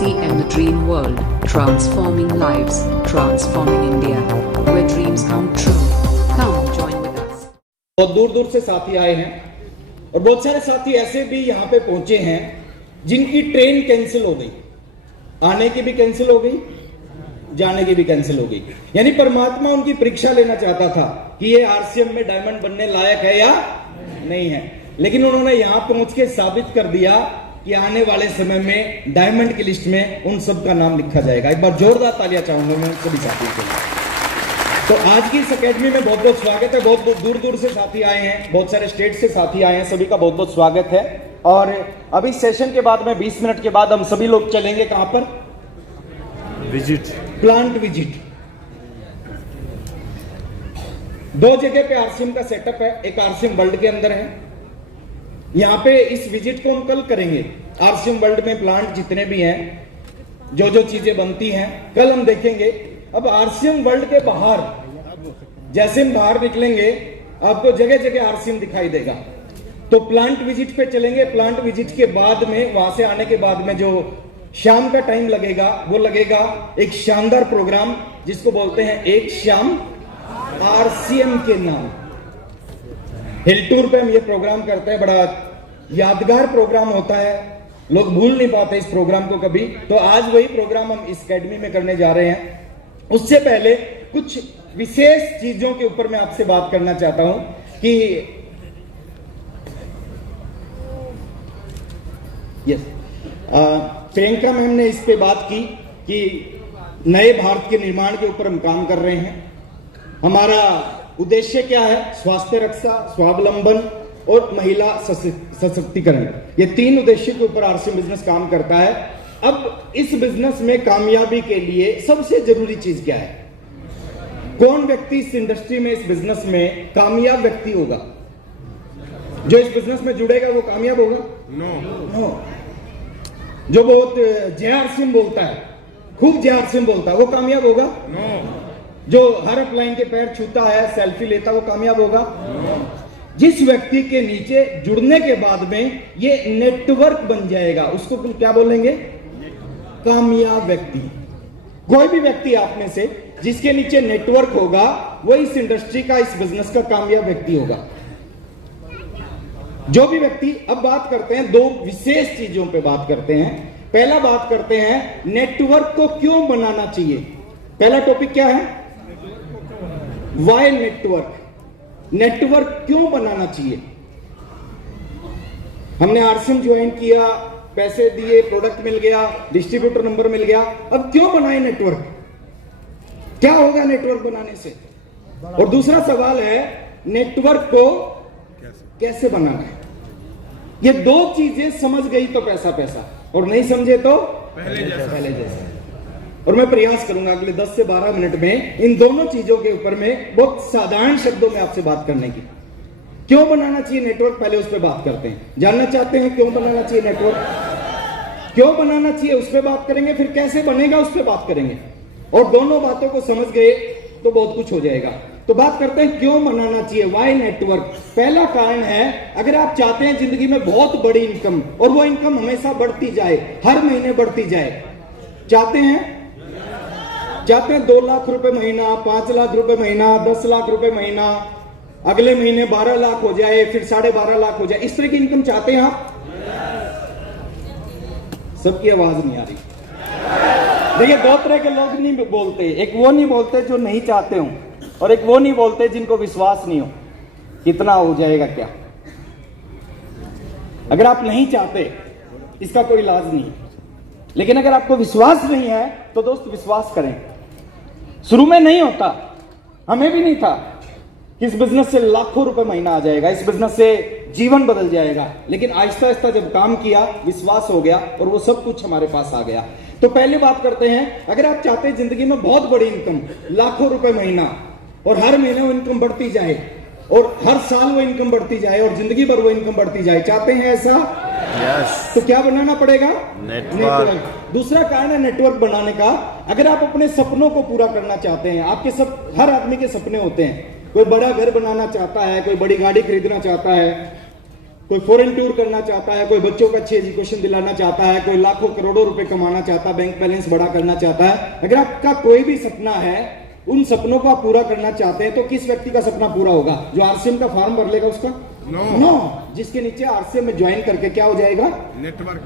RCM the Dream World, transforming lives, transforming India, where dreams come true. Come join with us. बहुत दूर दूर से साथी आए हैं और बहुत सारे साथी ऐसे भी यहाँ पे पहुंचे हैं जिनकी ट्रेन कैंसिल हो गई, आने की भी कैंसिल हो गई, जाने की भी कैंसिल हो गई। यानी परमात्मा उनकी परीक्षा लेना चाहता था कि ये आरसीएम में डायमंड बनने लायक है या नहीं है, लेकिन उन्होंने यहाँ पहुंच के साबित कर दिया कि आने वाले समय में डायमंड की लिस्ट में उन सब का नाम लिखा जाएगा। एक बार जोरदार तालियां चाहूंगा मैं सभी साथियों के लिए। तो आज की इस अकेडमी में बहुत बहुत स्वागत है। बहुत दूर दूर से साथी आए हैं, बहुत सारे स्टेट से साथी आए हैं, सभी का बहुत बहुत स्वागत है। और अभी सेशन के बाद में 20 मिनट के बाद हम सभी लोग चलेंगे कहां पर? Visit, plant visit. दो जगह पे आरसीएम का सेटअप है, एक आरसीएम वर्ल्ड के अंदर है। यहां पे इस विजिट को हम कल करेंगे। आरसीएम वर्ल्ड में प्लांट जितने भी हैं, जो जो चीजें बनती हैं, कल हम देखेंगे। अब आरसीएम वर्ल्ड के बाहर जैसे हम बाहर निकलेंगे आपको जगह जगह आरसीएम दिखाई देगा। तो प्लांट विजिट पे चलेंगे। प्लांट विजिट के बाद में, वहां से आने के बाद में जो शाम का टाइम लगेगा वो लगेगा एक शानदार प्रोग्राम जिसको बोलते हैं एक शाम आरसीएम के नाम। हिल टूर पे हम ये प्रोग्राम करते हैं, बड़ा यादगार प्रोग्राम होता है, लोग भूल नहीं पाते इस प्रोग्राम को कभी। तो आज वही प्रोग्राम हम इस अकेडमी में करने जा रहे हैं। उससे पहले कुछ विशेष चीजों के ऊपर मैं आपसे बात करना चाहता हूं कि यस, प्रियंका मैम ने इस पे बात की कि नए भारत के निर्माण के ऊपर हम काम कर रहे हैं। हमारा उद्देश्य क्या है? स्वास्थ्य रक्षा, स्वावलंबन और महिला सशक्तिकरण, ये तीन उद्देश्य के ऊपर आरसीएम बिजनेस काम करता है। अब इस बिजनेस में कामयाबी के लिए सबसे जरूरी चीज क्या है? कौन व्यक्ति इस इंडस्ट्री में, इस बिजनेस में कामयाब व्यक्ति होगा? जो इस बिजनेस में जुड़ेगा वो कामयाब होगा? नो। जो बहुत जय आरसीएम बोलता है, खूब जय आरसीएम बोलता है, वो कामयाब होगा? नो। जो हर अपलाइन के पैर छूता है, सेल्फी लेता, वो कामयाब होगा? नो। जिस व्यक्ति के नीचे जुड़ने के बाद में ये नेटवर्क बन जाएगा उसको क्या बोलेंगे? कामयाब व्यक्ति। कोई भी व्यक्ति आप में से जिसके नीचे नेटवर्क होगा वो इस इंडस्ट्री का, इस बिजनेस का कामयाब व्यक्ति होगा। जो भी व्यक्ति, अब बात करते हैं दो विशेष चीजों पे बात करते हैं। पहला बात करते हैं नेटवर्क को क्यों बनाना चाहिए। पहला टॉपिक क्या है? Y network. नेटवर्क क्यों बनाना चाहिए? हमने आरसीएम ज्वाइन किया, पैसे दिए, प्रोडक्ट मिल गया, डिस्ट्रीब्यूटर नंबर मिल गया, अब क्यों बनाए नेटवर्क? क्या होगा नेटवर्क बनाने से? और दूसरा सवाल है नेटवर्क को कैसे बनाना है। ये दो चीजें समझ गई तो पैसा पैसा, और नहीं समझे तो पहले जैसा। और मैं प्रयास करूंगा अगले 10 से 12 मिनट में इन दोनों चीजों के ऊपर में बहुत साधारण शब्दों में आपसे बात करने की। क्यों बनाना चाहिए नेटवर्क, पहले उस पर बात करते हैं। जानना चाहते हैं क्यों बनाना चाहिए नेटवर्क? क्यों बनाना चाहिए उस पर बात करेंगे, फिर कैसे बनेगा उस पर बात करेंगे। और दोनों बातों को समझ गए तो बहुत कुछ हो जाएगा। तो बात करते हैं क्यों बनाना चाहिए, वाई नेटवर्क। पहला कारण है, अगर आप चाहते हैं जिंदगी में बहुत बड़ी इनकम, और वो इनकम हमेशा बढ़ती जाए, हर महीने बढ़ती जाए, चाहते हैं 2 लाख रुपए महीना, 5 लाख रुपए महीना, 10 लाख रुपए महीना, अगले महीने 12 लाख हो जाए, फिर 12.5 लाख हो जाए, इस तरह की इनकम चाहते हैं आप? सबकी आवाज नहीं आ रही। देखिए, दो तरह के लोग नहीं बोलते, एक वो नहीं बोलते जो नहीं चाहते हो, और एक वो नहीं बोलते जिनको विश्वास नहीं हो कितना हो जाएगा क्या। अगर आप नहीं चाहते इसका कोई इलाज नहीं, लेकिन अगर आपको विश्वास नहीं है तो दोस्त विश्वास करें। शुरू में नहीं होता, हमें भी नहीं था कि इस बिजनेस से लाखों रुपए महीना आ जाएगा, इस बिजनेस से जीवन बदल जाएगा, लेकिन आहिस्ता आहिस्ता जब काम किया, विश्वास हो गया और वो सब कुछ हमारे पास आ गया। तो पहले बात करते हैं, अगर आप चाहते हैं जिंदगी में बहुत बड़ी इनकम, लाखों रुपए महीना, और हर महीने वो इनकम बढ़ती जाए, और हर साल वो इनकम बढ़ती जाए, और जिंदगी भर वो इनकम बढ़ती जाए, चाहते हैं ऐसा? यस। तो क्या बनाना पड़ेगा? नेटवर्क। दूसरा कारण है नेटवर्क बनाने का, अगर आप अपने सपनों को पूरा करना चाहते हैं, आपके हर आदमी के सपने होते हैं। कोई बड़ा घर बनाना चाहता है, कोई बड़ी गाड़ी खरीदना चाहता है, कोई फॉरेन टूर करना चाहता है, कोई बच्चों को अच्छी एजुकेशन दिलाना चाहता है, कोई लाखों करोड़ों रुपए कमाना चाहता है, बैंक बैलेंस बड़ा करना चाहता है। अगर आपका कोई भी सपना है, उन सपनों को आप पूरा करना चाहते हैं, तो किस व्यक्ति का सपना पूरा होगा? जो आरसीएम का फॉर्म भर लेगा उसका? नो। जिसके नीचे आरसीएम में ज्वाइन करके क्या हो जाएगा?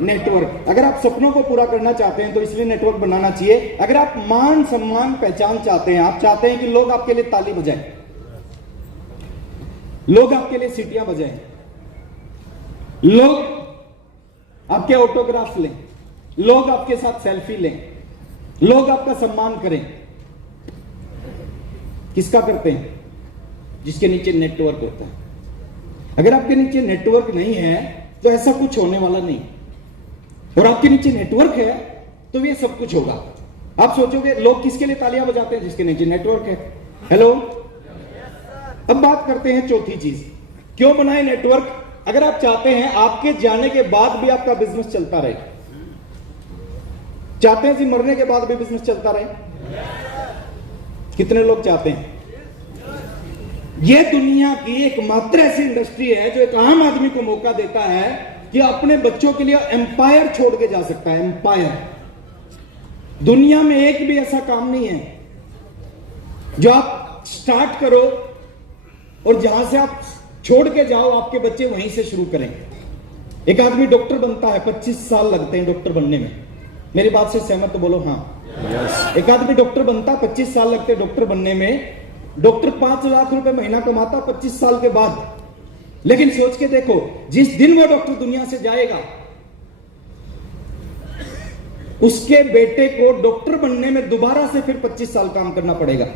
नेटवर्क। अगर आप सपनों को पूरा करना चाहते हैं तो इसलिए नेटवर्क बनाना चाहिए। अगर आप मान सम्मान पहचान चाहते हैं, आप चाहते हैं कि लोग आपके लिए ताली बजाएं, लोग आपके लिए सीटियां बजाएं, लोग आपके ऑटोग्राफ लें, लोग आपके साथ सेल्फी लें, लोग आपका सम्मान करें, किसका करते हैं? जिसके नीचे नेटवर्क होता है। अगर आपके नीचे नेटवर्क नहीं है तो ऐसा कुछ होने वाला नहीं, और आपके नीचे नेटवर्क है तो ये सब कुछ होगा। आप सोचोगे लोग किसके लिए तालियां बजाते हैं? जिसके नीचे नेटवर्क है। हेलो। अब बात करते हैं चौथी चीज, क्यों बनाए नेटवर्क? अगर आप चाहते हैं आपके जाने के बाद भी आपका बिजनेस चलता रहे, चाहते हैं कि मरने के बाद भी बिजनेस चलता रहे? कितने लोग चाहते हैं? यह दुनिया की एकमात्र ऐसी इंडस्ट्री है जो एक आम आदमी को मौका देता है कि अपने बच्चों के लिए एम्पायर छोड़ के जा सकता है। एम्पायर। दुनिया में एक भी ऐसा काम नहीं है जो आप स्टार्ट करो और जहां से आप छोड़ के जाओ आपके बच्चे वहीं से शुरू करें। एक आदमी डॉक्टर बनता है, 25 साल लगते हैं डॉक्टर बनने में। मेरी बात से सहमत तो बोलो हाँ। Yes. एक आदमी डॉक्टर बनता, 25 साल लगते हैं डॉक्टर बनने में। डॉक्टर 5 लाख रुपए महीना कमाता 25 साल के बाद। लेकिन सोच के देखो, जिस दिन वो डॉक्टर दुनिया से जाएगा, उसके बेटे को डॉक्टर बनने में दोबारा से फिर 25 साल काम करना पड़ेगा।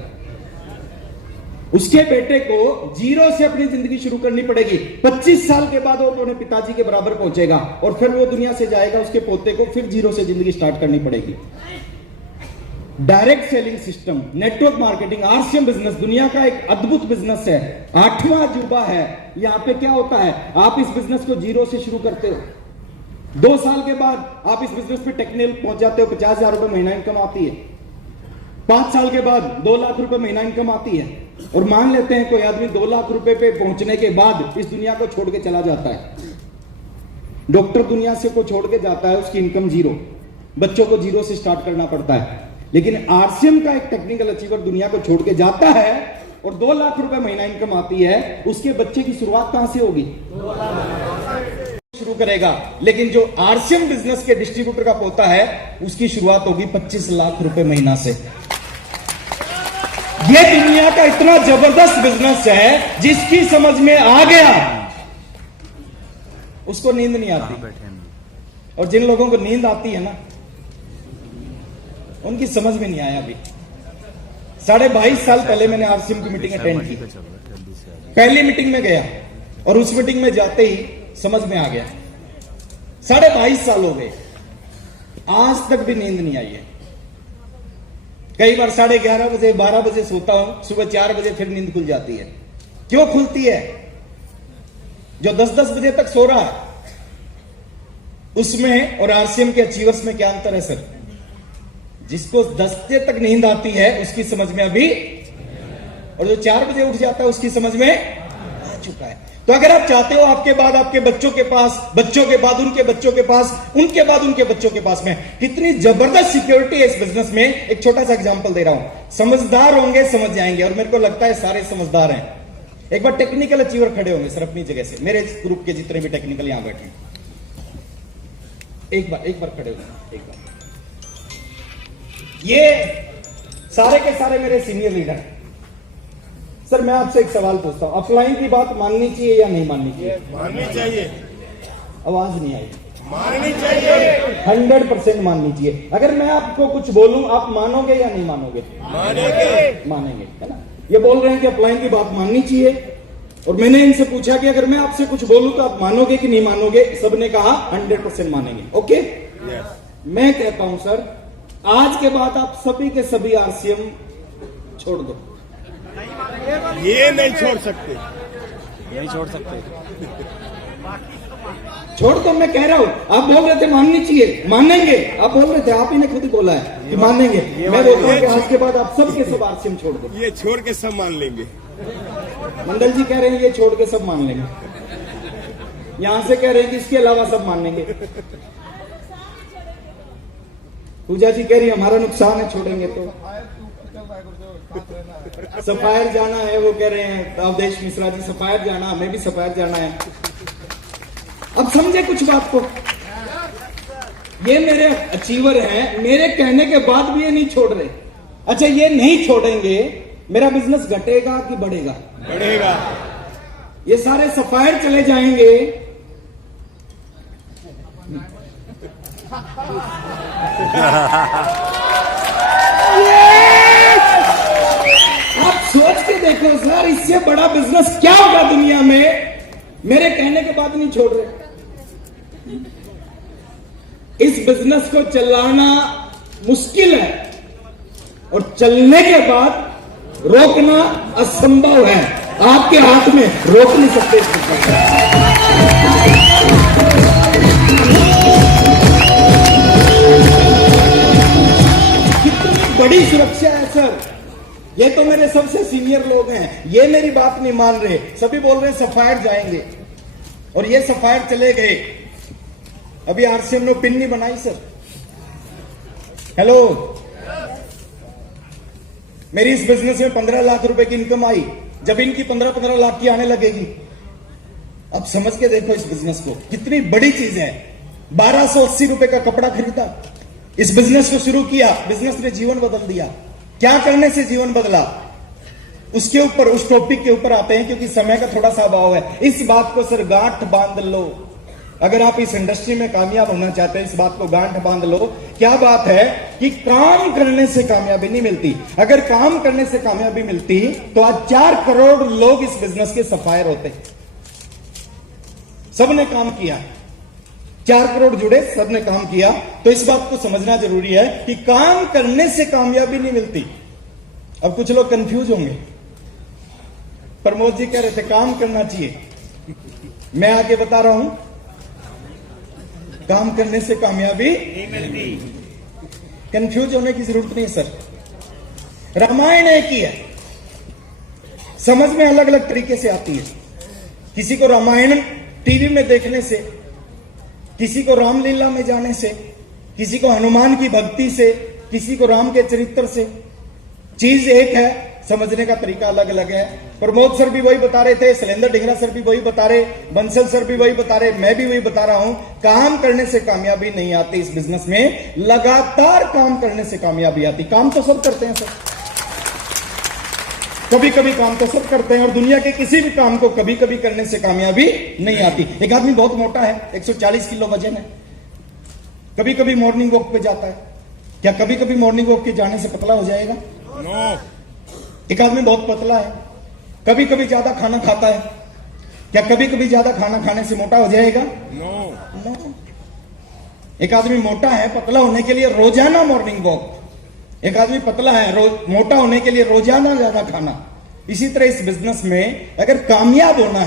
उसके बेटे को जीरो से अपनी जिंदगी शुरू करनी पड़ेगी। 25 साल के बाद वो अपने पिताजी के बराबर पहुंचेगा और फिर वो दुनिया से जाएगा, उसके पोते को फिर जीरो से जिंदगी स्टार्ट करनी पड़ेगी। Direct selling system, network marketing, RCM business दुनिया का एक अद्भुत बिजनेस है। 8वां अजूबा है। यहां पे क्या होता है? आप इस बिजनेस को जीरो से शुरू करते हो, 2 साल के बाद आप इस बिजनेस पे टेक्निकल पहुंच जाते हो, 50,000 रुपए महीना इनकम आती है। 5 साल के बाद 2 लाख रुपए महीना इनकम आती है। और मान लेते हैं कोई आदमी 2 लाख रुपए पे पहुंचने के बाद इस दुनिया को छोड़ के चला जाता है। डॉक्टर दुनिया से को छोड़ के जाता है, उसकी इनकम जीरो, बच्चों को जीरो से स्टार्ट करना पड़ता है। लेकिन आरसीएम का एक टेक्निकल अचीवर दुनिया को छोड़ के जाता है और 2 लाख रुपए महीना इनकम आती है, उसके बच्चे की शुरुआत कहां से होगी? शुरू करेगा। लेकिन जो आरसीएम बिजनेस के डिस्ट्रीब्यूटर का पोता है, उसकी शुरुआत होगी 25 लाख रुपए महीना से। यह दुनिया का इतना जबरदस्त बिजनेस है, जिसकी समझ में आ गया उसको नींद नहीं आती। और जिन लोगों को नींद आती है ना, उनकी समझ में नहीं आया। अभी 22.5 साल पहले मैंने आरसीएम की मीटिंग अटेंड की। पहली मीटिंग में गया और उस मीटिंग में जाते ही समझ में आ गया। 22.5 साल हो गए, आज तक भी नींद नहीं आई है। कई बार 11:30 बजे 12 बजे सोता हूं, सुबह 4 बजे फिर नींद खुल जाती है। क्यों खुलती है? जो 10-10 बजे तक सो रहा है, उसमें और आरसीएम के अचीवर्स में क्या अंतर है सर? जिसको 10 बजे तक नींद आती है उसकी समझ में अभी, और जो 4 बजे उठ जाता है उसकी समझ में आ चुका है। तो अगर आप चाहते हो आपके बाद आपके बच्चों के पास, बच्चों के बाद उनके बच्चों के पास, उनके बाद उनके बच्चों के पास में कितनी जबरदस्त सिक्योरिटी है इस बिजनेस में, एक छोटा सा एग्जांपल दे रहा हूं। समझदार होंगे समझ जाएंगे, और मेरे को लगता है सारे समझदार हैं। एक बार टेक्निकल अचीवर खड़े होंगे सर अपनी जगह से, मेरे ग्रुप के जितने भी टेक्निकल यहां बैठे, एक बार खड़े होंगे। एक बार ये सारे के सारे मेरे सीनियर लीडर हैं। सर मैं आपसे एक सवाल पूछता हूं, अपलाइन की बात माननी चाहिए या नहीं माननी चाहिए? माननी चाहिए। आवाज नहीं आई। माननी चाहिए। 100% माननी चाहिए। अगर मैं आपको कुछ बोलूं आप मानोगे या नहीं मानोगे? मानेंगे। मानेंगे, है ना? ये बोल रहे हैं कि अपलाइन की बात माननी चाहिए, और मैंने इनसे पूछा कि अगर मैं आपसे कुछ बोलूं तो आप मानोगे कि नहीं मानोगे? सबने कहा 100% मानेंगे। ओके, मैं कहता हूं सर, आज के बाद आप सभी के सभी आरसीएम छोड़ दो। ये नहीं छोड़ सकते। छोड़ दो, मैं कह रहा हूं। आप बोल रहे थे माननी चाहिए, मानेंगे। आप बोल रहे थे, आप ही ने खुद ही बोला है कि मानेंगे। मैं बोलता हूं कि आज के बाद आप सब के सब आरसीएम छोड़ दो। ये छोड़ के सब मान लेंगे। मंडल जी कह रहे हैं ये छोड़ के सब मान लेंगे। यहां से कह रहे हैं कि इसके अलावा सब मानेंगे। पूजा जी कह रही हमारा नुकसान है, छोड़ेंगे तो। सफायर जाना है, वो कह रहे हैं अवधेश मिश्रा जी, सफायर जाना, हमें भी सफायर जाना है। अब समझे कुछ बात को, ये मेरे अचीवर हैं, मेरे कहने के बाद भी ये नहीं छोड़ रहे। अच्छा, ये नहीं छोड़ेंगे, मेरा बिजनेस घटेगा कि बढ़ेगा? बढ़ेगा। ये सारे सफायर चले जाएंगे, आप सोच के देखो सर, इससे बड़ा बिजनेस क्या होगा दुनिया में? मेरे कहने के बाद नहीं छोड़ रहे। इस बिजनेस को चलाना मुश्किल है और चलने के बाद रोकना असंभव है। आपके हाथ में रोक नहीं सकते इस बिजनेस को। कितनी बड़ी सुरक्षा है सर। ये तो मेरे सबसे सीनियर लोग हैं, ये मेरी बात नहीं मान रहे। सभी बोल रहे सफायर जाएंगे और ये सफायर चले गए। अभी आरसीएम ने पिन नहीं बनाई सर। हेलो, मेरी इस बिजनेस में 15 लाख रुपए की इनकम आई, जब इनकी 15-15 लाख की आने लगेगी। अब समझ के देखो इस बिजनेस को, कितनी बड़ी चीज है। 1280 रुपए का कपड़ा खरीदा, इस बिजनेस को शुरू किया, बिजनेस ने जीवन बदल दिया। क्या करने से जीवन बदला, उसके ऊपर, उस टॉपिक के ऊपर आते हैं, क्योंकि समय का थोड़ा सा अभाव है। इस बात को सर गांठ बांध लो, अगर आप इस इंडस्ट्री में कामयाब होना चाहते हैं, इस बात को गांठ बांध लो। क्या बात है कि काम करने से कामयाबी नहीं मिलती। अगर काम करने से कामयाबी मिलती तो आज 4 करोड़ लोग इस बिजनेस के सफायर होते। सबने काम किया, 4 करोड़ जुड़े, सबने काम किया। तो इस बात को समझना जरूरी है कि काम करने से कामयाबी नहीं मिलती। अब कुछ लोग कंफ्यूज होंगे, प्रमोद जी कह रहे थे काम करना चाहिए, मैं आगे बता रहा हूं काम करने से कामयाबी नहीं मिलती। कंफ्यूज होने की जरूरत नहीं सर। रामायण एक ही है, समझ में अलग अलग तरीके से आती है। किसी को रामायण टीवी में देखने से, किसी को रामलीला में जाने से, किसी को हनुमान की भक्ति से, किसी को राम के चरित्र से। चीज एक है, समझने का तरीका अलग अलग है। प्रमोद सर भी वही बता रहे थे, शैलेंद्र ढिंगरा सर भी वही बता रहे, बंसल सर भी वही बता रहे, मैं भी वही बता रहा हूं। काम करने से कामयाबी नहीं आती इस बिजनेस में, लगातार काम करने से कामयाबी आती। काम तो सब करते हैं सर, कभी कभी काम तो सब करते हैं, और दुनिया के किसी भी काम को कभी कभी करने से कामयाबी नहीं आती। एक आदमी बहुत मोटा है, 140 किलो वजन है, कभी कभी मॉर्निंग वॉक पे जाता है, क्या कभी कभी मॉर्निंग वॉक के जाने से पतला हो जाएगा? नो। एक आदमी बहुत पतला है, कभी कभी ज्यादा खाना खाता है, क्या कभी कभी ज्यादा खाना खाने से मोटा हो जाएगा? नो। एक आदमी मोटा है, पतला होने के लिए रोजाना मॉर्निंग वॉक। एक आदमी पतला है, मोटा होने के लिए रोजाना ज्यादा खाना। इसी तरह इस बिजनेस में अगर कामयाब होना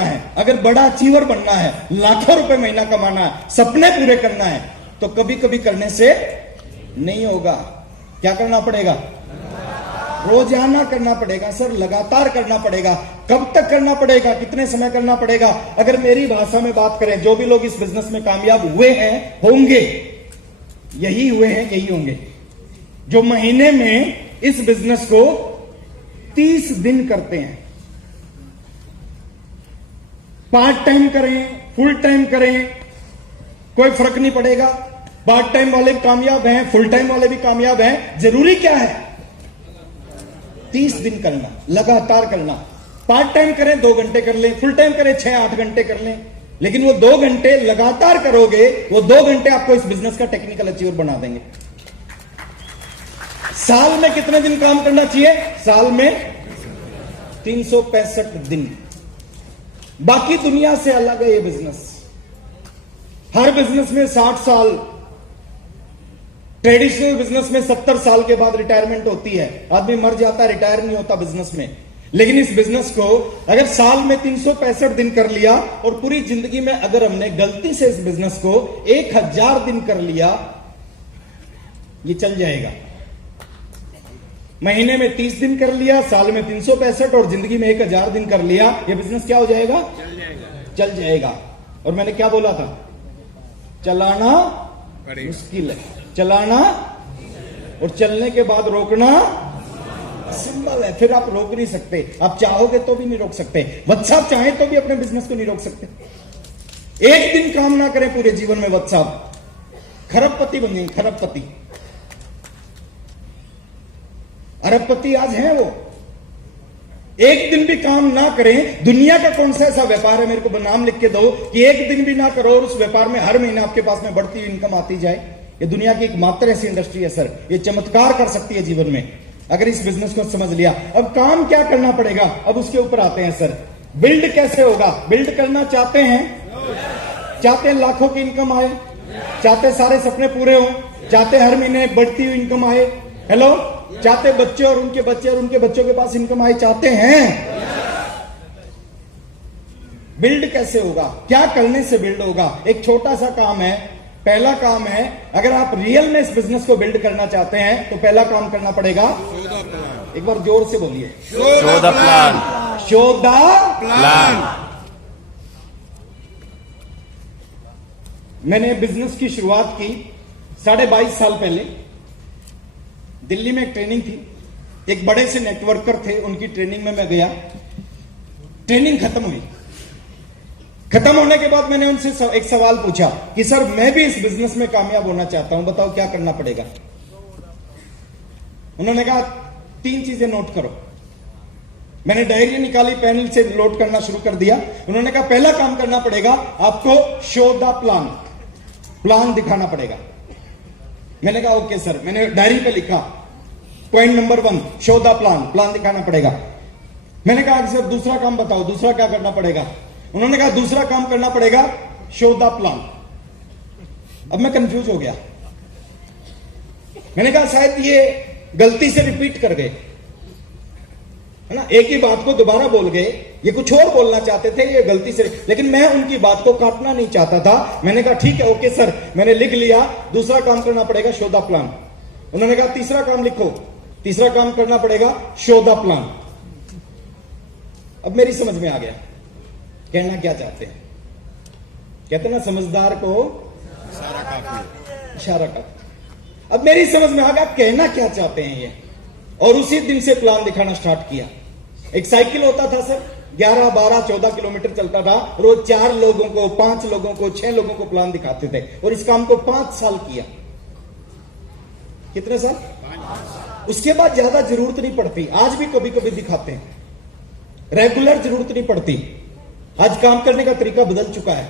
है, अगर बड़ा अचीवर बनना है, लाखों रुपए महीना कमाना है, सपने पूरे करना है, तो कभी कभी करने से नहीं होगा। क्या करना पड़ेगा? रोजाना करना पड़ेगा सर, लगातार करना पड़ेगा। कब तक करना पड़ेगा, कितने समय करना पड़ेगा? अगर मेरी भाषा में बात करें, जो भी लोग इस बिजनेस में कामयाब हुए हैं, होंगे, यही हुए हैं, यही होंगे, जो महीने में इस बिजनेस को 30 दिन करते हैं। पार्ट टाइम करें, फुल टाइम करें, कोई फर्क नहीं पड़ेगा। पार्ट टाइम वाले भी कामयाब हैं, फुल टाइम वाले भी कामयाब हैं। जरूरी क्या है? 30 दिन करना, लगातार करना। पार्ट टाइम करें 2 घंटे कर लें, फुल टाइम करें 6-8 घंटे कर लें, लेकिन वो 2 घंटे लगातार करोगे, वो 2 घंटे आपको इस बिजनेस का टेक्निकल अचीवर बना देंगे। साल में कितने दिन काम करना चाहिए? साल में 365 दिन। बाकी दुनिया से अलग है ये बिजनेस। हर बिजनेस में 60 साल, ट्रेडिशनल बिजनेस में 70 साल के बाद रिटायरमेंट होती है, आदमी मर जाता है, रिटायर नहीं होता बिजनेस में। लेकिन इस बिजनेस को अगर साल में 365 दिन कर लिया, और पूरी जिंदगी में अगर हमने गलती से इस बिजनेस को 1000 दिन कर लिया, ये चल जाएगा। महीने में 30 दिन कर लिया, साल में 365 और जिंदगी में 1000 दिन कर लिया, ये बिजनेस क्या हो जाएगा? चल जाएगा। और मैंने क्या बोला था? चलाना मुश्किल है, चलाना और चलने के बाद रोकना सिंपल है। फिर आप रोक नहीं सकते, आप चाहोगे तो भी नहीं रोक सकते। वत्स साहब चाहे तो भी अपने बिजनेस को नहीं रोक सकते। एक दिन काम ना करें पूरे जीवन में वत्स साहब खरबपति बन जाएंगे, खरबपति। अरबपति आज हैं वो। एक दिन भी काम ना करें। दुनिया का कौन सा ऐसा व्यापार है, मेरे को नाम लिख के दो, कि एक दिन भी ना करो और उस व्यापार में हर महीने आपके पास में बढ़ती हुई इनकम आती जाए। ये दुनिया की एकमात्र ऐसी इंडस्ट्री है सर, ये चमत्कार कर सकती है जीवन में अगर इस बिजनेस को समझ लिया। अब काम क्या करना पड़ेगा, अब उसके ऊपर आते हैं सर। बिल्ड कैसे होगा? बिल्ड करना चाहते हैं, चाहते हैं लाखों की इनकम आए, चाहते सारे सपने पूरे हो, चाहते हर महीने बढ़ती हुई इनकम आए, हेलो, चाहते बच्चे और उनके बच्चे और उनके बच्चों के पास इनकम आए, चाहते हैं। बिल्ड कैसे होगा? क्या करने से बिल्ड होगा? एक छोटा सा काम है। पहला काम है, अगर आप रियल में इस बिजनेस को बिल्ड करना चाहते हैं तो पहला काम करना पड़ेगा, एक बार जोर से बोलिए, show the plan. Show the plan. मैंने बिजनेस की शुरुआत की 22.5 साल पहले। दिल्ली में एक ट्रेनिंग थी, एक बड़े से नेटवर्कर थे, उनकी ट्रेनिंग में मैं गया। ट्रेनिंग खत्म हुई, खत्म होने के बाद मैंने उनसे एक सवाल पूछा कि सर मैं भी इस बिजनेस में कामयाब होना चाहता हूं, बताओ क्या करना पड़ेगा? उन्होंने कहा 3 चीजें नोट करो। मैंने डायरी निकाली, पेन से नोट करना शुरू कर दिया। उन्होंने कहा पहला काम करना पड़ेगा आपको, शो द प्लान, प्लान दिखाना पड़ेगा। मैंने कहा ओके सर। मैंने डायरी पे लिखा point number 1, show the plan, plan दिखाना पड़ेगा। मैंने कहा सर दूसरा काम बताओ, दूसरा क्या करना पड़ेगा? उन्होंने कहा दूसरा काम करना पड़ेगा शो द प्लान। अब मैं कंफ्यूज हो गया। मैंने कहा शायद ये गलती से रिपीट कर गए, है ना, एक ही बात को दोबारा बोल गए, ये कुछ और बोलना चाहते थे, ये गलती से। लेकिन मैं उनकी बात को काटना नहीं चाहता था। मैंने कहा ठीक है ओके सर, मैंने लिख लिया, दूसरा काम करना पड़ेगा शो द प्लान। उन्होंने कहा तीसरा काम लिखो, तीसरा काम करना पड़ेगा शो द प्लान। अब मेरी समझ में आ गया कहना क्या चाहते हैं। कहते ना समझदार को इशारा काफी। अब मेरी समझ में आ गया कहना क्या चाहते हैं ये, और उसी दिन से प्लान दिखाना स्टार्ट किया। एक साइकिल होता था सर, 11, 12, 14 किलोमीटर चलता था रोज। 4 लोगों को, 5 लोगों को, 6 लोगों को प्लान दिखाते थे, और इस काम को 5 साल किया। कितने साल? उसके बाद ज्यादा जरूरत नहीं पड़ती। आज भी कभी कभी दिखाते हैं, रेगुलर जरूरत नहीं पड़ती। आज काम करने का तरीका बदल चुका है,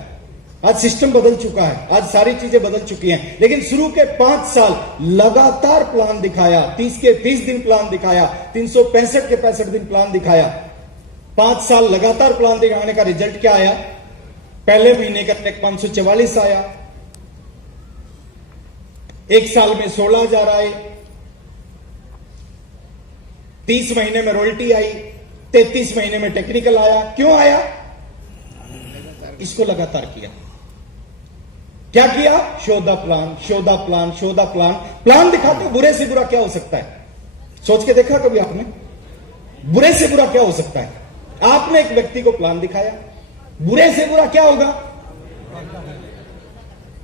आज सिस्टम बदल चुका है, आज सारी चीजें बदल चुकी हैं। लेकिन शुरू के 5 साल लगातार प्लान दिखाया, 30 के 30 दिन प्लान दिखाया, 365 के 65 दिन प्लान दिखाया। 5 साल लगातार प्लान दिखाने का रिजल्ट क्या आया? पहले महीने का चेक 544 आया, एक साल में 16,000 आए, 30 महीने में रॉयल्टी आई, 33 महीने में टेक्निकल आया। क्यों आया? इसको लगातार किया। क्या किया? Show the plan, show the plan, show the plan. Plan दिखाते बुरे से बुरा क्या हो सकता है? सोच के देखा कभी आपने? बुरे से बुरा क्या हो सकता है? आपने एक व्यक्ति को प्लान दिखाया, बुरे से बुरा क्या होगा?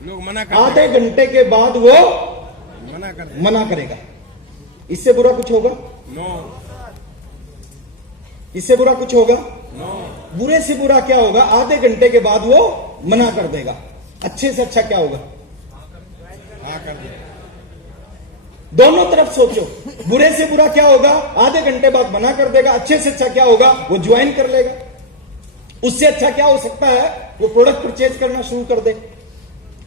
लोग मना कर, आधे घंटे के बाद वो मना करेगा। इससे बुरा कुछ होगा? नो। इससे बुरा कुछ होगा? नो। बुरे से बुरा क्या होगा? आधे घंटे के बाद वो मना कर देगा। अच्छे से अच्छा क्या होगा? हाँ कर दे। दोनों तरफ सोचो। बुरे से बुरा क्या होगा? आधे घंटे बाद मना कर देगा। अच्छे से अच्छा क्या होगा? वो ज्वाइन कर लेगा। उससे अच्छा क्या हो सकता है? वो प्रोडक्ट परचेज करना शुरू कर दे।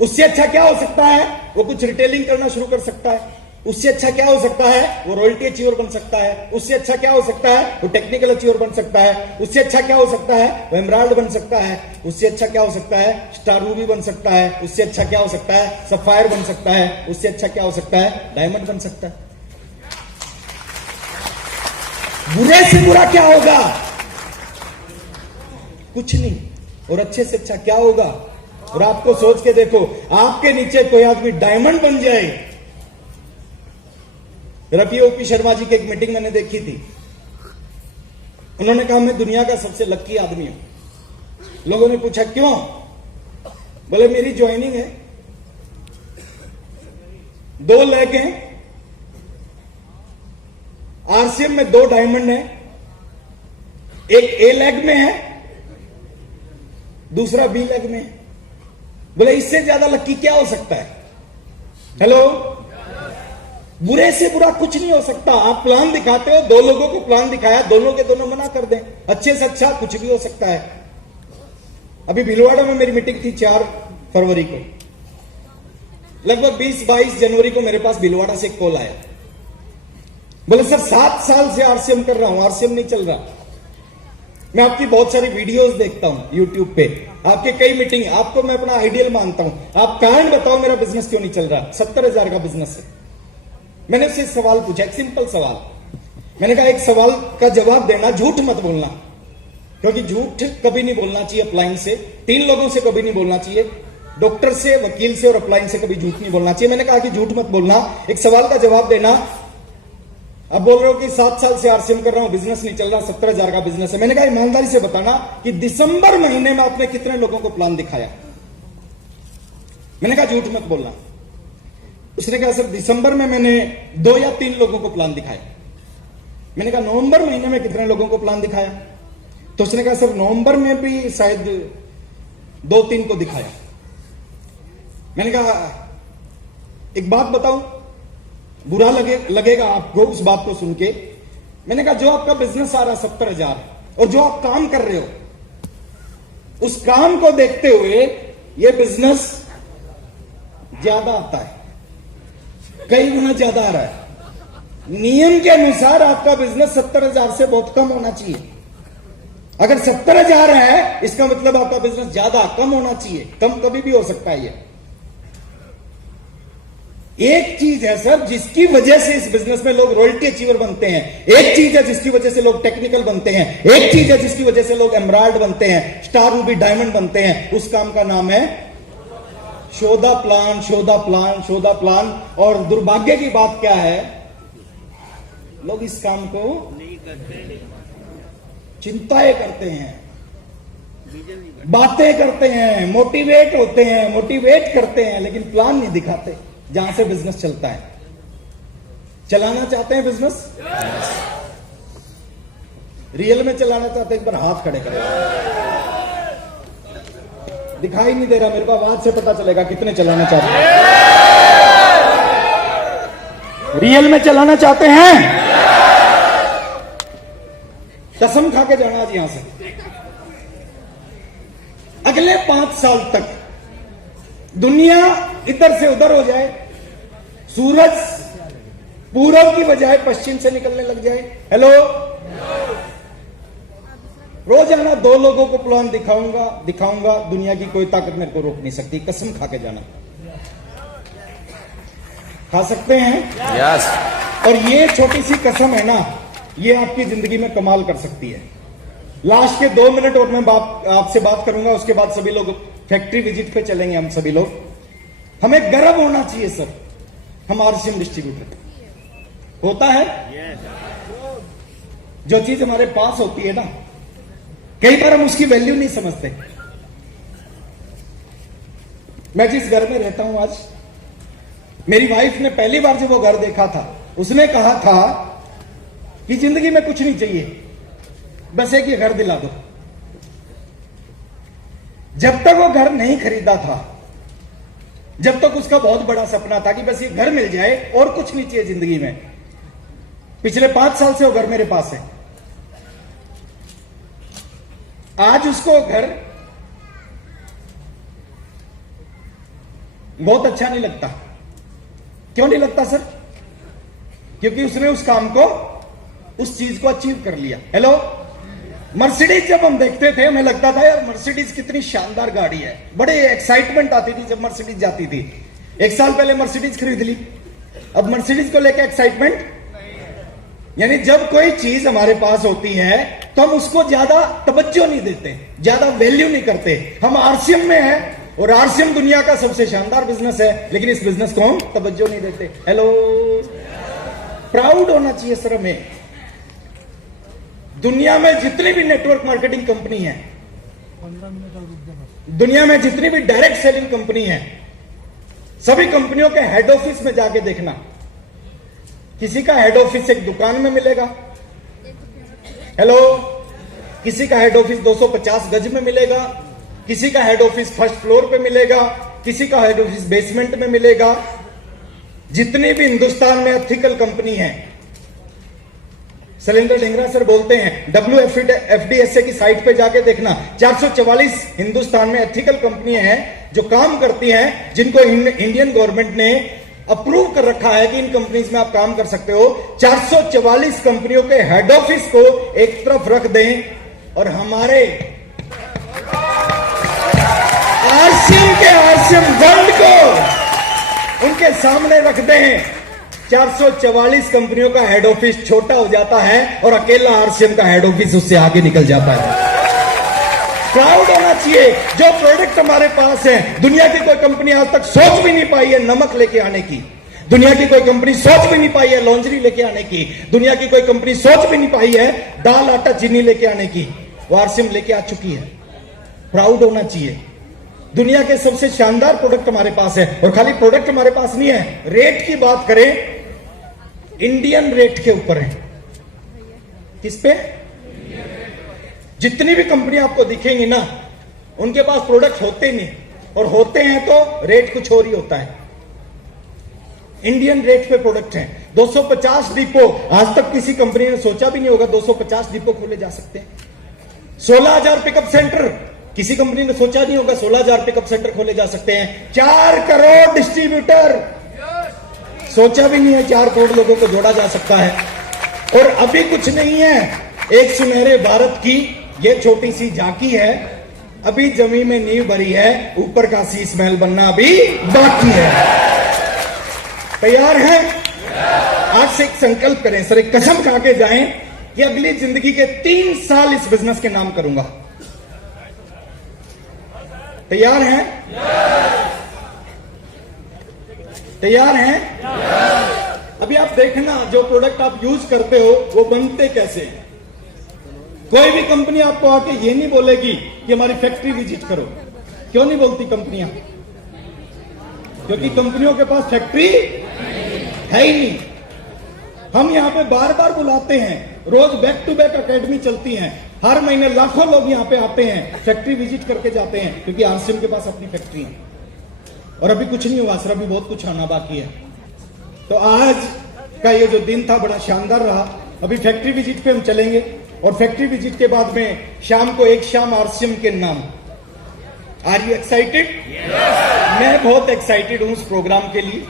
उससे अच्छा क्या हो सकता है? वो कुछ रिटेलिंग करना शुरू कर सकता है। उससे अच्छा क्या हो सकता है? वो रॉयल्टी अचीवर बन सकता है। उससे अच्छा क्या हो सकता है? वो टेक्निकल अचीवर बन सकता है। उससे अच्छा क्या हो सकता है? वो एमराल्ड बन सकता है। उससे अच्छा क्या हो सकता है? स्टार रूबी बन सकता है। उससे अच्छा क्या हो सकता है? सफायर बन सकता है। उससे अच्छा क्या हो सकता है? डायमंड बन सकता है। बुरे से बुरा क्या होगा? कुछ नहीं। और अच्छे से अच्छा क्या होगा? और आपको सोच के देखो, आपके नीचे कोई आदमी डायमंड बन जाए रफी ओपी शर्मा जी की एक मीटिंग मैंने देखी थी। उन्होंने कहा मैं दुनिया का सबसे लक्की आदमी हूं। लोगों ने पूछा क्यों? बोले मेरी ज्वाइनिंग है, 2 लेग हैं, आरसीएम में 2 डायमंड है, एक ए लेग में है, दूसरा बी लेग में है। बोले इससे ज्यादा लक्की क्या हो सकता है? हेलो, बुरे से बुरा कुछ नहीं हो सकता। आप प्लान दिखाते हो, 2 लोगों को प्लान दिखाया, दोनों के दोनों मना कर दें, अच्छे से अच्छा कुछ भी हो सकता है। अभी भीलवाड़ा में मेरी मीटिंग थी 4 फरवरी को। लगभग 20-22 जनवरी को मेरे पास भीलवाड़ा से एक कॉल आया। बोले सर 7 साल से आरसीएम कर रहा हूं, आरसीएम नहीं चल रहा। मैं आपकी बहुत सारी वीडियोस देखता हूं यूट्यूब पे, आपके कई मीटिंग, आपको मैं अपना आइडियल मानता हूं। आप कारण बताओ मेरा बिजनेस क्यों नहीं चल रहा? 70,000 का बिजनेस है। मैंने उससे सवाल पूछा, एक सिंपल सवाल। मैंने कहा एक सवाल का जवाब देना, झूठ मत बोलना, क्योंकि झूठ कभी नहीं बोलना चाहिए अप्लाइंस से। 3 लोगों से कभी नहीं बोलना चाहिए, डॉक्टर से, वकील से और अप्लाइंस से कभी झूठ नहीं बोलना चाहिए। मैंने कहा कि झूठ मत बोलना, एक सवाल का जवाब देना। अब बोल रहे हो कि 7 साल से आरसीएम कर रहा हूं, बिजनेस नहीं चल रहा, 70,000 का बिजनेस है। मैंने कहा ईमानदारी से बताना कि दिसंबर महीने में आपने कितने लोगों को प्लान दिखाया? मैंने कहा झूठ मत बोलना। उसने कहा सर दिसंबर में मैंने 2 या 3 लोगों को प्लान दिखाया। मैंने कहा नवंबर महीने में कितने लोगों को प्लान दिखाया? तो उसने कहा सर नवंबर में भी शायद 2-3 को दिखाया। मैंने कहा एक बात बताऊं, बुरा लगेगा आपको उस बात को सुन के। मैंने कहा जो आपका बिजनेस आ रहा 70,000 और जो आप काम कर रहे हो उस काम को देखते हुए ये बिजनेस ज्यादा आता है, कई गुना ज्यादा आ रहा है। नियम के अनुसार आपका बिजनेस 70,000 से बहुत कम होना चाहिए। अगर 70,000 है इसका मतलब आपका बिजनेस ज्यादा, कम होना चाहिए। कम कभी भी हो सकता है। ये एक चीज है सर जिसकी वजह से इस बिजनेस में लोग रॉयल्टी अचीवर बनते हैं, एक चीज है जिसकी वजह से लोग टेक्निकल बनते हैं, एक चीज है जिसकी वजह से लोग एमराल्ड बनते हैं, स्टार रूबी डायमंड बनते हैं। उस काम का नाम है शोधा प्लान, शोधा प्लान, शोधा प्लान। और दुर्भाग्य की बात क्या है, लोग इस काम को चिंताएं करते हैं, बातें करते हैं, मोटिवेट होते हैं, मोटिवेट करते हैं, लेकिन प्लान नहीं दिखाते जहां से बिजनेस चलता है। चलाना चाहते हैं बिजनेस? रियल में चलाना चाहते हैं? एक बार हाथ खड़े करें। दिखाई नहीं दे रहा मेरे को, आवाज से पता चलेगा कितने चलाना चाहते हैं। रियल में चलाना चाहते हैं? कसम खा के जाना आज यहां से। अगले 5 साल तक दुनिया इधर से उधर हो जाए, सूरज पूरब की बजाय पश्चिम से निकलने लग जाए। हेलो, रोजाना 2 लोगों को प्लान दिखाऊंगा, दुनिया की कोई ताकत मेरे को रोक नहीं सकती। कसम खा के जाना। खा सकते हैं? यस। और ये छोटी सी कसम है ना, ये आपकी जिंदगी में कमाल कर सकती है। लास्ट के 2 मिनट और मैं आपसे बात करूंगा, उसके बाद सभी लोग फैक्ट्री विजिट पे चलेंगे। हम सभी लोग, हमें गर्व होना चाहिए सर, हम आरसीएम डिस्ट्रीब्यूटर होता है। जो चीज हमारे पास होती है ना, कई बार हम उसकी वैल्यू नहीं समझते। मैं जिस घर में रहता हूं आज, मेरी वाइफ ने पहली बार जब वो घर देखा था, उसने कहा था कि जिंदगी में कुछ नहीं चाहिए, बस एक ये घर दिला दो। जब तक वो घर नहीं खरीदा था, जब तक उसका बहुत बड़ा सपना था कि बस ये घर मिल जाए और कुछ नहीं चाहिए जिंदगी में। पिछले 5 साल से वो घर मेरे पास है। आज उसको घर बहुत अच्छा नहीं लगता। क्यों नहीं लगता सर? क्योंकि उसने उस काम को, उस चीज को अचीव कर लिया। हेलो, मर्सिडीज जब हम देखते थे हमें लगता था यार मर्सिडीज कितनी शानदार गाड़ी है, बड़े एक्साइटमेंट आती थी जब मर्सिडीज जाती थी। 1 साल पहले मर्सिडीज खरीद ली, अब मर्सिडीज को लेकर एक्साइटमेंट। यानी जब कोई चीज हमारे पास होती है तो हम उसको ज्यादा तवज्जो नहीं देते, ज्यादा वैल्यू नहीं करते। हम आरसीएम में हैं और आरसीएम दुनिया का सबसे शानदार बिजनेस है, लेकिन इस बिजनेस को हम तवज्जो नहीं देते। हेलो, प्राउड होना चाहिए सर हमें। दुनिया में जितनी भी नेटवर्क मार्केटिंग कंपनी है, दुनिया में जितनी भी डायरेक्ट सेलिंग कंपनी है, सभी कंपनियों के हेड ऑफिस में जाके देखना, किसी का हेड ऑफिस एक दुकान में मिलेगा, हेलो, किसी का हेड ऑफिस 250 गज में मिलेगा, किसी का हेड ऑफिस फर्स्ट फ्लोर पे मिलेगा, किसी का हेड ऑफिस बेसमेंट में मिलेगा। जितनी भी हिंदुस्तान में एथिकल कंपनी है, शैलेंद्र ढींगरा सर बोलते हैं, WFDSA की साइट पे जाके देखना, 444 हिंदुस्तान में एथिकल कंपनियां हैं जो काम करती हैं, जिनको इंडियन गवर्नमेंट ने अप्रूव कर रखा है कि इन कंपनीज में आप काम कर सकते हो। 444 कंपनियों के हेड ऑफिस को एक तरफ रख दें और हमारे आरसीएम वर्ल्ड को उनके सामने रख दें। 444 कंपनियों का हेड ऑफिस छोटा हो जाता है और अकेला आरसीएम का हेड ऑफिस उससे आगे निकल जाता है। प्राउड होना चाहिए। जो प्रोडक्ट हमारे पास है, दुनिया की कोई कंपनी आज तक सोच भी नहीं पाई है नमक लेके आने की, दुनिया की कोई कंपनी सोच भी नहीं पाई है लॉन्जरी लेके आने की, दुनिया की कोई कंपनी सोच भी नहीं पाई है दाल आटा चीनी लेके आने की, वो आरसीएम लेके आ चुकी है। प्राउड होना चाहिए। दुनिया के सबसे शानदार प्रोडक्ट हमारे पास है, और खाली प्रोडक्ट हमारे पास नहीं है, रेट की बात करें, इंडियन रेट के ऊपर है। किस पे? जितनी भी कंपनी आपको दिखेंगी ना, उनके पास प्रोडक्ट होते नहीं, और होते हैं तो रेट कुछ और ही होता है। इंडियन रेट पे प्रोडक्ट है। 250 डिपो, आज तक किसी कंपनी ने सोचा भी नहीं होगा 250 डिपो खोले जा सकते हैं। 16,000 पिकअप सेंटर, किसी कंपनी ने सोचा नहीं होगा 16,000 पिकअप सेंटर खोले जा सकते हैं। 4 करोड़ डिस्ट्रीब्यूटर, सोचा भी नहीं है 4 करोड़ लोगों को जोड़ा जा सकता है। और अभी कुछ नहीं है, एक सुनहरे भारत की ये छोटी सी झांकी है, अभी जमीन में नींव भरी है, ऊपर का शीश महल बनना अभी बाकी है। तैयार हैं? आज से एक संकल्प करें सर, एक कसम खा के जाएं कि अगली जिंदगी के 3 साल इस बिजनेस के नाम करूंगा। तैयार हैं? तैयार हैं? अभी आप देखना, जो प्रोडक्ट आप यूज करते हो वो बनते कैसे हैं। कोई भी कंपनी आपको आके ये नहीं बोलेगी कि हमारी फैक्ट्री विजिट करो। क्यों नहीं बोलती कंपनियां? क्योंकि कंपनियों के पास फैक्ट्री है ही नहीं। हम यहां पे बार बार बुलाते हैं, रोज बैक टू बैक एकेडमी चलती हैं, हर महीने लाखों लोग यहां पे आते हैं, फैक्ट्री विजिट करके जाते हैं, क्योंकि आरसीएम के पास अपनी फैक्ट्री है। और अभी कुछ नहीं हुआ सर, अभी बहुत कुछ आना बाकी है। तो आज का ये जो दिन था बड़ा शानदार रहा। अभी फैक्ट्री विजिट पे हम चलेंगे, और फैक्ट्री विजिट के बाद में शाम को एक शाम आरसीएम के नाम। Are you excited? मैं बहुत एक्साइटेड हूं उस प्रोग्राम के लिए।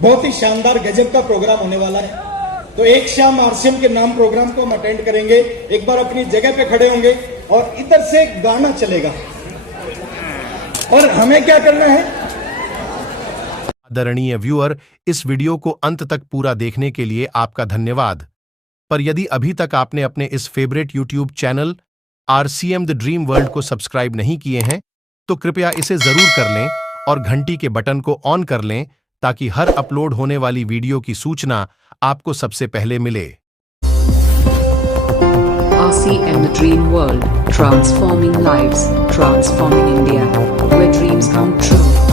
बहुत ही शानदार गजब का प्रोग्राम होने वाला है। तो एक शाम आरसीएम के नाम प्रोग्राम को हम अटेंड करेंगे। एक बार अपनी जगह पे खड़े होंगे और इधर से गाना चलेगा, और हमें क्या करना है? आदरणीय व्यूअर, इस वीडियो को अंत तक पूरा देखने के लिए आपका धन्यवाद। पर यदि अभी तक आपने अपने इस favourite YouTube channel RCM the dream world को सब्सक्राइब नहीं किए हैं, तो कृपया इसे जरूर कर लें और घंटी के बटन को ऑन कर लें, ताकि हर अपलोड होने वाली वीडियो की सूचना आपको सबसे पहले मिले। RCM The Dream World, transforming lives, transforming India, where dreams come true.